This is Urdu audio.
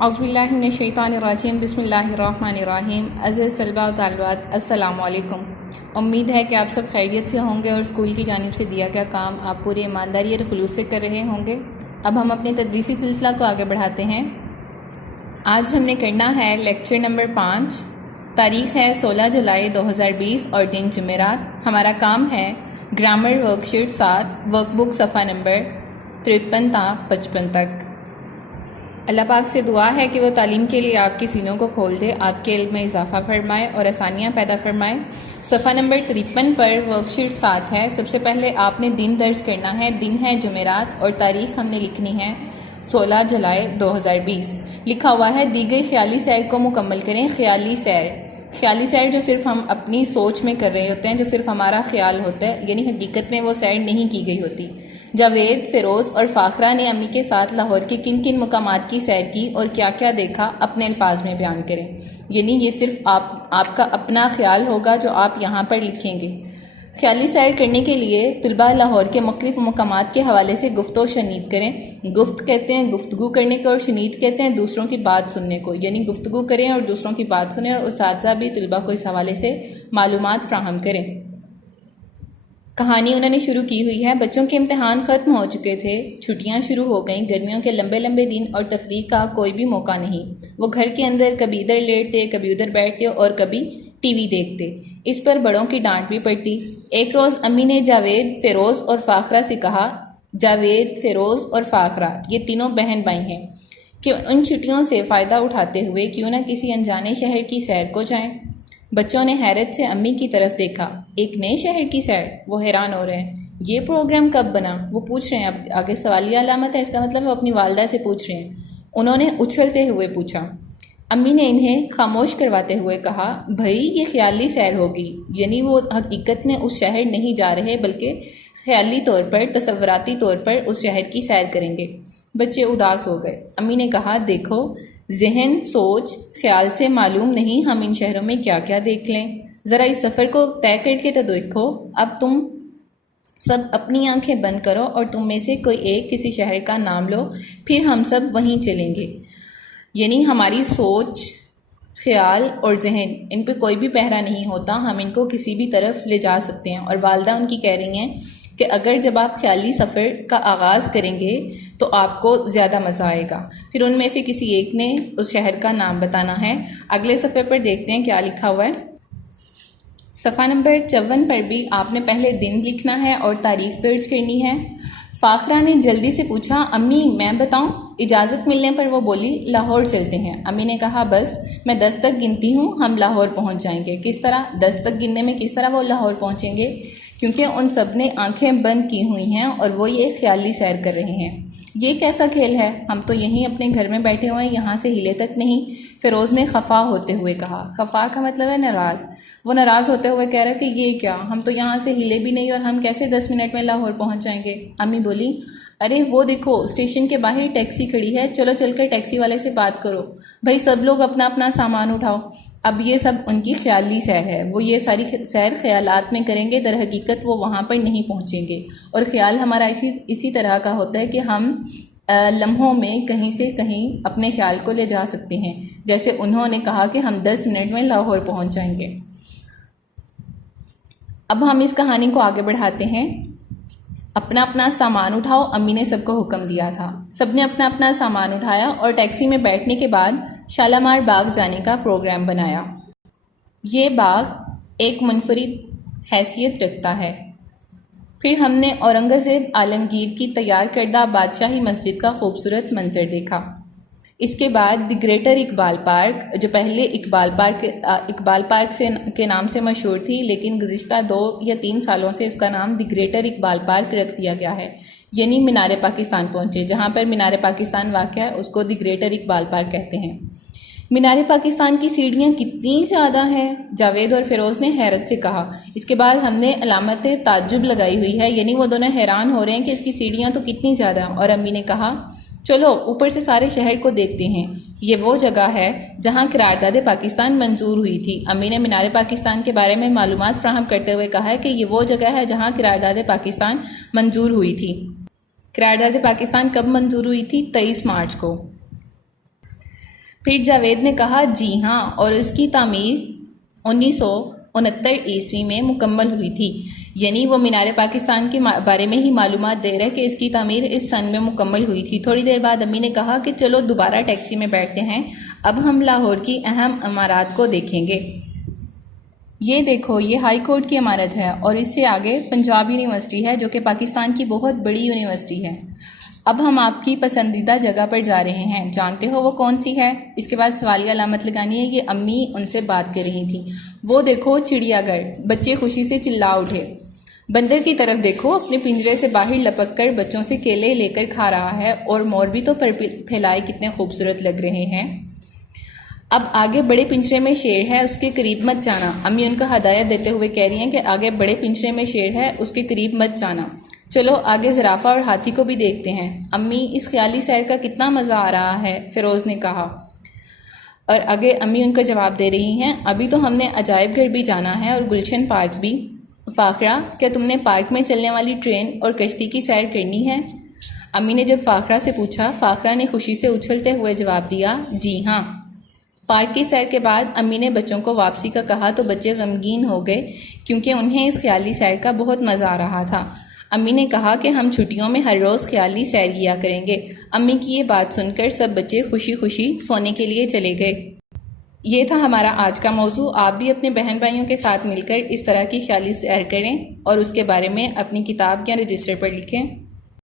اعوذ باللہ من الشیطان الرجیم بسم اللہ الرحمن الرحیم۔ عزیز طلباء و طالبات السلام علیکم۔ امید ہے کہ آپ سب خیریت سے ہوں گے اور اسکول کی جانب سے دیا گیا کام آپ پوری ایمانداری اور خلوص سے کر رہے ہوں گے۔ اب ہم اپنے تدریسی سلسلہ کو آگے بڑھاتے ہیں۔ آج ہم نے کرنا ہے لیکچر نمبر 5۔ تاریخ ہے 16 جولائی 2020 اور دن جمعرات۔ ہمارا کام ہے گرامر ورک شیٹ 7 ورک بک صفحہ نمبر 53 تا 55 تک۔ اللہ پاک سے دعا ہے کہ وہ تعلیم کے لیے آپ کے سینوں کو کھول دے، آپ کے علم میں اضافہ فرمائے اور آسانیاں پیدا فرمائے۔ صفحہ نمبر 53 پر ورک شیٹ 7 ہے۔ سب سے پہلے آپ نے دن درج کرنا ہے۔ دن ہے جمعرات اور تاریخ ہم نے لکھنی ہے 16 جولائی 2020۔ لکھا ہوا ہے دی گئی خیالی سیر کو مکمل کریں۔ خیالی سیر جو صرف ہم اپنی سوچ میں کر رہے ہوتے ہیں، جو صرف ہمارا خیال ہوتا ہے، یعنی حقیقت میں وہ سیر نہیں کی گئی ہوتی۔ جاوید، فیروز اور فاخرہ نے امی کے ساتھ لاہور کے کن کن مقامات کی سیر کی اور کیا کیا دیکھا اپنے الفاظ میں بیان کریں۔ یعنی یہ صرف آپ کا اپنا خیال ہوگا جو آپ یہاں پر لکھیں گے۔ خیالی سیر کرنے کے لیے طلباء لاہور کے مختلف مقامات کے حوالے سے گفت و شنید کریں۔ گفت کہتے ہیں گفتگو کرنے کو اور شنید کہتے ہیں دوسروں کی بات سننے کو، یعنی گفتگو کریں اور دوسروں کی بات سنیں، اور اساتذہ بھی طلباء کو اس حوالے سے معلومات فراہم کریں۔ کہانی انہوں نے شروع کی ہوئی ہے۔ بچوں کے امتحان ختم ہو چکے تھے، چھٹیاں شروع ہو گئیں، گرمیوں کے لمبے لمبے دن اور تفریح کا کوئی بھی موقع نہیں۔ وہ گھر کے اندر کبھی ادھر لیٹتے، کبھی ادھر بیٹھتے اور کبھی ٹی وی دیکھتے۔ اس پر بڑوں کی ڈانٹ بھی پڑتی۔ ایک روز امی نے جاوید، فیروز اور فاخرہ سے کہا، جاوید، فیروز اور فاخرہ یہ تینوں بہن بھائی ہیں، کہ ان چھٹیوں سے فائدہ اٹھاتے ہوئے کیوں نہ کسی انجانے شہر کی سیر کو جائیں۔ بچوں نے حیرت سے امی کی طرف دیکھا۔ ایک نئے شہر کی سیر؟ وہ حیران ہو رہے ہیں، یہ پروگرام کب بنا؟ وہ پوچھ رہے ہیں، اب آگے سوالیہ علامت ہے، اس کا مطلب وہ اپنی والدہ سے پوچھ رہے ہیں۔ انہوں نے اچھلتے ہوئے پوچھا۔ امی نے انہیں خاموش کرواتے ہوئے کہا، بھائی یہ خیالی سیر ہوگی، یعنی وہ حقیقت میں اس شہر نہیں جا رہے بلکہ خیالی طور پر، تصوراتی طور پر اس شہر کی سیر کریں گے۔ بچے اداس ہو گئے۔ امی نے کہا، دیکھو ذہن، سوچ، خیال سے معلوم نہیں ہم ان شہروں میں کیا کیا دیکھ لیں۔ ذرا اس سفر کو طے کر کے تو دیکھو۔ اب تم سب اپنی آنکھیں بند کرو اور تم میں سے کوئی ایک کسی شہر کا نام لو، پھر ہم سب وہیں چلیں گے۔ یعنی ہماری سوچ، خیال اور ذہن، ان پہ کوئی بھی پہرا نہیں ہوتا، ہم ان کو کسی بھی طرف لے جا سکتے ہیں۔ اور والدہ ان کی کہہ رہی ہیں کہ اگر جب آپ خیالی سفر کا آغاز کریں گے تو آپ کو زیادہ مزہ آئے گا۔ پھر ان میں سے کسی ایک نے اس شہر کا نام بتانا ہے۔ اگلے صفحے پر دیکھتے ہیں کیا لکھا ہوا ہے۔ صفحہ نمبر 54 پر بھی آپ نے پہلے دن لکھنا ہے اور تاریخ درج کرنی ہے۔ فاخرہ نے جلدی سے پوچھا، امی میں بتاؤں؟ اجازت ملنے پر وہ بولی، لاہور چلتے ہیں۔ امی نے کہا، بس میں 10 تک گنتی ہوں، ہم لاہور پہنچ جائیں گے۔ کس طرح 10 تک گننے میں کس طرح وہ لاہور پہنچیں گے؟ کیونکہ ان سب نے آنکھیں بند کی ہوئی ہیں اور وہ یہ خیالی سیر کر رہے ہیں۔ یہ کیسا کھیل ہے؟ ہم تو یہیں اپنے گھر میں بیٹھے ہوئے ہیں، یہاں سے ہلے تک نہیں۔ فیروز نے خفا ہوتے ہوئے کہا۔ خفا کا مطلب ہے ناراض۔ وہ ناراض ہوتے ہوئے کہہ رہا کہ یہ کیا، ہم تو یہاں سے ہلے بھی نہیں اور ہم کیسے 10 منٹ میں لاہور پہنچ جائیں گے؟ امی بولی، ارے وہ دیکھو اسٹیشن کے باہر ٹیکسی کھڑی ہے، چلو چل کر ٹیکسی والے سے بات کرو، بھائی سب لوگ اپنا اپنا سامان اٹھاؤ۔ اب یہ سب ان کی خیالی سیر ہے، وہ یہ ساری سیر خیالات میں کریں گے، در حقیقت وہ وہاں پر نہیں پہنچیں گے۔ اور خیال ہمارا اسی طرح کا ہوتا ہے کہ ہم لمحوں میں کہیں سے کہیں اپنے خیال کو لے جا سکتے ہیں، جیسے انہوں نے کہا کہ ہم 10 منٹ میں لاہور پہنچ جائیں گے۔ اب ہم اس کہانی کو آگے بڑھاتے ہیں۔ اپنا اپنا سامان اٹھاؤ، امی نے سب کو حکم دیا تھا۔ سب نے اپنا اپنا سامان اٹھایا اور ٹیکسی میں بیٹھنے کے بعد شالامار باغ جانے کا پروگرام بنایا۔ یہ باغ ایک منفرد حیثیت رکھتا ہے۔ پھر ہم نے اورنگزیب عالمگیر کی تیار کردہ بادشاہی مسجد کا خوبصورت منظر دیکھا۔ اس کے بعد دی گریٹر اقبال پارک، جو پہلے اقبال پارک کے نام سے مشہور تھی، لیکن گزشتہ 2 یا 3 سالوں سے اس کا نام دی گریٹر اقبال پارک رکھ دیا گیا ہے۔ یعنی مینار پاکستان پہنچے، جہاں پر مینار پاکستان واقع ہے اس کو دی گریٹر اقبال پارک کہتے ہیں۔ مینار پاکستان کی سیڑھیاں کتنی زیادہ ہیں؟ جاوید اور فیروز نے حیرت سے کہا۔ اس کے بعد ہم نے علامت تعجب لگائی ہوئی ہے، یعنی وہ دونوں حیران ہو رہے ہیں کہ اس کی سیڑھیاں تو کتنی زیادہ ہیں۔ اور امی نے کہا، چلو اوپر سے سارے شہر کو دیکھتے ہیں۔ یہ وہ جگہ ہے جہاں قرارداد پاکستان منظور ہوئی تھی۔ امی نے مینار پاکستان کے بارے میں معلومات فراہم کرتے ہوئے کہا ہے کہ یہ وہ جگہ ہے جہاں قرارداد پاکستان منظور ہوئی تھی۔ قرارداد پاکستان کب منظور ہوئی تھی؟ 23 مارچ کو۔ پھر جاوید نے کہا جی ہاں، اور اس کی تعمیر 1969 میں مکمل ہوئی تھی۔ یعنی وہ مینار پاکستان کے بارے میں ہی معلومات دے رہے کہ اس کی تعمیر اس سن میں مکمل ہوئی تھی۔ تھوڑی دیر بعد امی نے کہا کہ چلو دوبارہ ٹیکسی میں بیٹھتے ہیں، اب ہم لاہور کی اہم عمارات کو دیکھیں گے۔ یہ دیکھو، یہ ہائی کورٹ کی عمارت ہے، اور اس سے آگے پنجاب یونیورسٹی ہے جو کہ پاکستان کی بہت بڑی یونیورسٹی ہے۔ اب ہم آپ کی پسندیدہ جگہ پر جا رہے ہیں، جانتے ہو وہ کون سی ہے؟ اس کے بعد سوالیہ علامت لگانی ہے۔ یہ امی ان سے بات کر رہی تھیں۔ وہ دیکھو چڑیا گھر، بچے خوشی سے چلا اٹھے۔ بندر کی طرف دیکھو، اپنے پنجرے سے باہر لپک کر بچوں سے کیلے لے کر کھا رہا ہے، اور مور بھی تو پر پھیلائے کتنے خوبصورت لگ رہے ہیں۔ اب آگے بڑے پنجرے میں شیر ہے، اس کے قریب مت جانا۔ امی ان کا ہدایت دیتے ہوئے کہہ رہی ہیں کہ آگے بڑے پنجرے میں شیر ہے، اس کے قریب مت جانا۔ چلو آگے زرافہ اور ہاتھی کو بھی دیکھتے ہیں۔ امی، اس خیالی سیر کا کتنا مزہ آ رہا ہے، فیروز نے کہا۔ اور آگے امی ان کا جواب دے رہی ہیں، ابھی تو ہم نے عجائب گھر بھی جانا ہے اور گلشن پارک بھی۔ فاخرہ، کیا تم نے پارک میں چلنے والی ٹرین اور کشتی کی سیر کرنی ہے؟ امی نے جب فاخرہ سے پوچھا، فاخرہ نے خوشی سے اچھلتے ہوئے جواب دیا، جی ہاں۔ پارک کی سیر کے بعد امی نے بچوں کو واپسی کا کہا تو بچے غمگین ہو گئے، کیونکہ انہیں اس خیالی سیر کا بہت مزہ آ رہا تھا۔ امی نے کہا کہ ہم چھٹیوں میں ہر روز خیالی سیر کیا کریں گے۔ امی کی یہ بات سن کر سب بچے خوشی خوشی سونے کے لیے چلے گئے۔ یہ تھا ہمارا آج کا موضوع۔ آپ بھی اپنے بہن بھائیوں کے ساتھ مل کر اس طرح کی خیالی سیر کریں اور اس کے بارے میں اپنی کتاب یا رجسٹر پر لکھیں۔